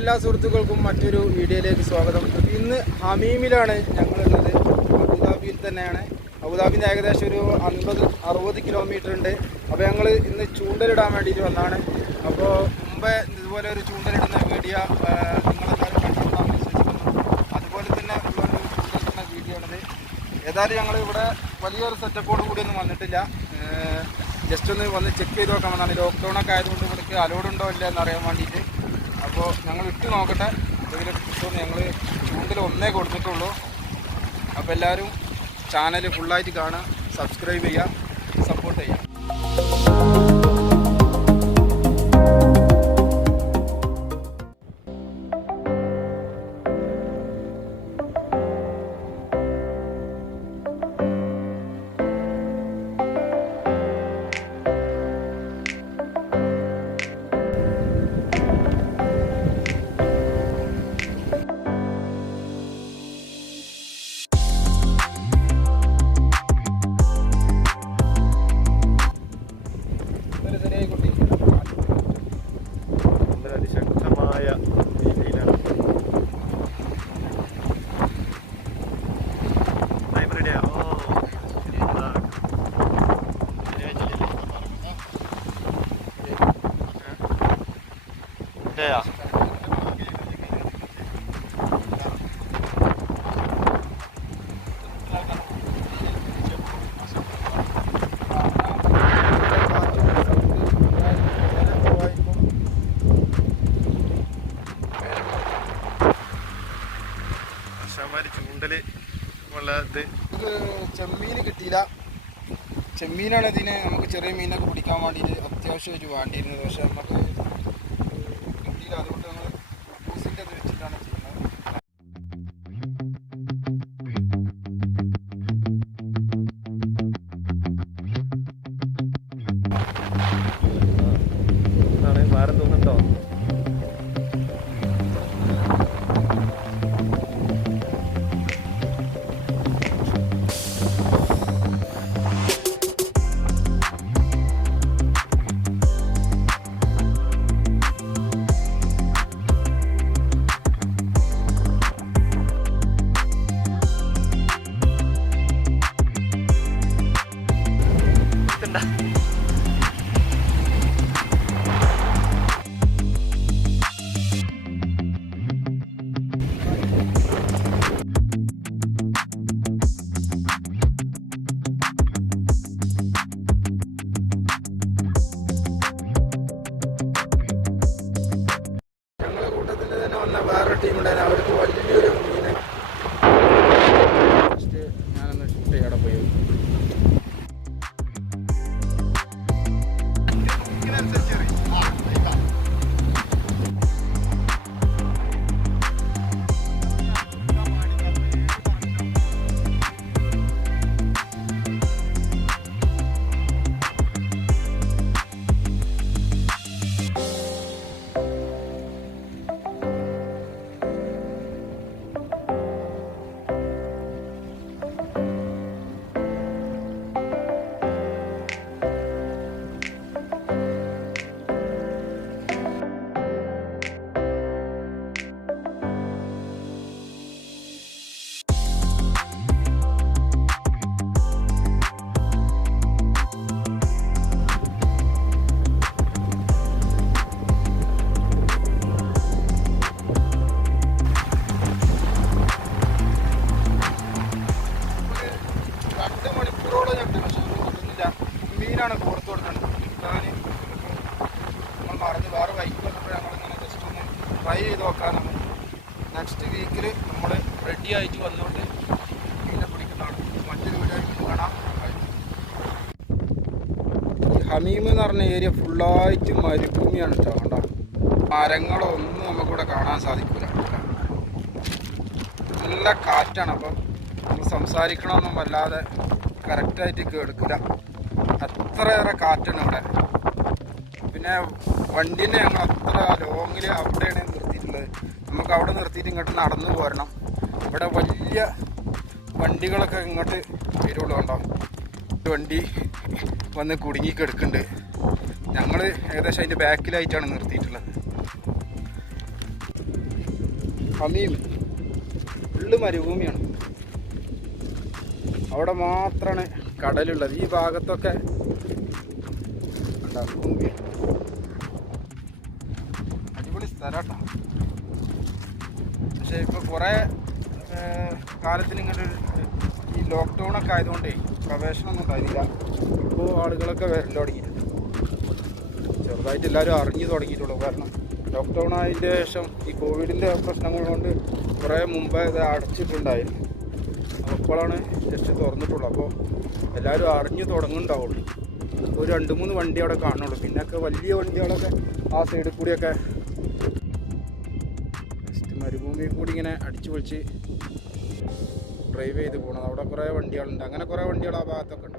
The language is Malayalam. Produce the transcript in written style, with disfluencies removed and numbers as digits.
എല്ലാ സുഹൃത്തുക്കൾക്കും മറ്റൊരു വീഡിയോയിലേക്ക് സ്വാഗതം. ഇന്ന് ഹമീമിലാണ് ഞങ്ങളുള്ളത്. അബുദാബിയിൽ തന്നെയാണ്. അബുദാബിൻ്റെ ഏകദേശം ഒരു 50-60 കിലോമീറ്റർ ഉണ്ട്. അപ്പോൾ ഞങ്ങൾ ഇന്ന് ചൂണ്ടലിടാൻ വേണ്ടിയിട്ട് വന്നതാണ്. അപ്പോൾ മുമ്പേ ഇതുപോലെ ഒരു ചൂണ്ടലിടുന്ന വീഡിയോ നിങ്ങളെല്ലാവരും കണ്ടിട്ടുണ്ടാകുമെന്ന് വിശ്വസിക്കുന്നു. അതുപോലെ തന്നെ ഉള്ളൊരു ചൂണ്ടലിടുന്ന വീഡിയോ ആണിത്. ഏതായാലും ഞങ്ങൾ ഇവിടെ വലിയൊരു സെറ്റപ്പോട് കൂടിയൊന്നും വന്നിട്ടില്ല. ജസ്റ്റ് ഒന്ന് വന്ന് ചെക്ക് ചെയ്ത് നോക്കാൻ വന്നതാണ്. ലോക്ക്ഡൗണൊക്കെ ആയതുകൊണ്ട് ഇവിടേക്ക് അലോഡുണ്ടോ ഇല്ല എന്നറിയാൻ വേണ്ടിയിട്ട്. അപ്പോൾ ഞങ്ങൾ ഇട്ട് നോക്കട്ടെ എന്തെങ്കിലും കിട്ടുമെന്ന്. ഞങ്ങൾ ചൂണ്ടിൽ ഒന്നേ കൊടുത്തിട്ടുള്ളൂ. അപ്പോൾ എല്ലാവരും ചാനൽ ഫുള്ളായിട്ട് കാണുക, സബ്സ്ക്രൈബ് ചെയ്യുക, സപ്പോർട്ട് ചെയ്യുക. ചൂണ്ടല് ചെമ്മീൻ കിട്ടിയില്ല. ചെമ്മീനാണ് ഇതിന് നമുക്ക് ചെറിയ മീനൊക്കെ പിടിക്കാൻ വേണ്ടിയിട്ട് അത്യാവശ്യമായിട്ട് വേണ്ടിയിരുന്നത്. പക്ഷെ നമുക്ക് കിട്ടിയില്ല. അതുകൊണ്ട് നമ്മൾ പൂസിൻ്റെ അത് വെച്ചിട്ടാണ് ചെയ്യുന്നത്. വേറെ തോന്നുന്നുണ്ടോ? വേറെ ടീമുണ്ടായിരുന്നു. അവർക്ക് വലിയൊരു മീനെ ഫസ്റ്റ് ഞാനൊന്ന് ഷൂട്ട് ചെയ്യാടെ പോയി. മീനാണ് കോർത്ത് കൊടുക്കുന്നത്. നമ്മൾ മറന്ന് വേറെ ബൈക്ക് വന്നപ്പോൾ ഞങ്ങളിങ്ങനെ ജസ്റ്റ് ഒന്ന് ട്രൈ ചെയ്ത് നോക്കാനാണ്. നെക്സ്റ്റ് വീക്കിൽ നമ്മൾ റെഡി ആയിട്ട് വന്നുകൊണ്ട് മീനെ പിടിക്കുന്നതാണ്. മറ്റൊരു വീഡിയോ കാണാം. ഈ ഹമീം എന്ന് പറഞ്ഞ ഏരിയ ഫുള്ളായിട്ട് മരുഭൂമിയാണ് കേട്ടോ. കണ്ടോ, മരങ്ങളോ ഒന്നും നമുക്കിവിടെ കാണാൻ സാധിക്കില്ല. നല്ല കാറ്റാണ്. അപ്പം നമ്മൾ സംസാരിക്കണമെന്നും വല്ലാതെ കറക്റ്റായിട്ട് കേൾക്കില്ല. അത്രയേറെ കാറ്റാണ് ഇവിടെ. പിന്നെ വണ്ടീനെ ഞങ്ങൾ അത്ര ലോങ്ങിൽ അവിടെയാണ് നിർത്തിയിട്ടുള്ളത്. നമുക്ക് അവിടെ നിർത്തിയിട്ട് ഇങ്ങോട്ട് നടന്നു പോരണം. ഇവിടെ വലിയ വണ്ടികളൊക്കെ ഇങ്ങോട്ട് വരുള്ളൂ. കണ്ടോ, വണ്ടി വന്ന് കുടുങ്ങി കിടക്കുന്നുണ്ട്. ഞങ്ങൾ ഏകദേശം അതിൻ്റെ ബാക്കിലായിട്ടാണ് നിർത്തിയിട്ടുള്ളത്. ഹമീം ഫുള്ള് മരുഭൂമിയാണ്. അവിടെ മാത്രമാണ് കടലുള്ളത്. ഈ ഭാഗത്തൊക്കെ ഭൂമിയാണ്. അടിപൊളി സ്ഥലമാട്ടോ. പക്ഷേ ഇപ്പോൾ കുറേ കാലത്തിന് ഇങ്ങനെ ഈ ലോക്ക്ഡൗണൊക്കെ ആയതുകൊണ്ടേ പ്രവേശനമൊന്നും ഉണ്ടായിരുന്നില്ല. ഇപ്പോൾ ആളുകളൊക്കെ വരൽ തുടങ്ങിയിട്ടുണ്ട്. ചെറുതായിട്ട് എല്ലാവരും അറിഞ്ഞു തുടങ്ങിയിട്ടുള്ളൂ. കാരണം ലോക്ക്ഡൗൺ ആയതിൻ്റെ ശേഷം ഈ കോവിഡിൻ്റെ പ്രശ്നങ്ങൾ കൊണ്ട് കുറേ മുമ്പേ ഇത് അടച്ചിട്ടുണ്ടായിരുന്നു. അപ്പോഴാണ് ജസ്റ്റ് തുറന്നിട്ടുള്ളൂ. അപ്പോൾ എല്ലാവരും അറിഞ്ഞു തുടങ്ങുന്നുണ്ടാവുള്ളൂ. ഒരു 2-3 വണ്ടി അവിടെ കാണുള്ളൂ. പിന്നൊക്കെ വലിയ വണ്ടികളൊക്കെ ആ സൈഡിൽ കൂടിയൊക്കെ ജസ്റ്റ് മരുഭൂമിയിൽ കൂടി ഇങ്ങനെ അടിച്ചു പൊളിച്ച് ഡ്രൈവ് ചെയ്ത് പോകണം. അവിടെ കുറേ വണ്ടികളുണ്ട്. അങ്ങനെ കുറേ വണ്ടികൾ ആ ഭാഗത്തൊക്കെ ഉണ്ട്.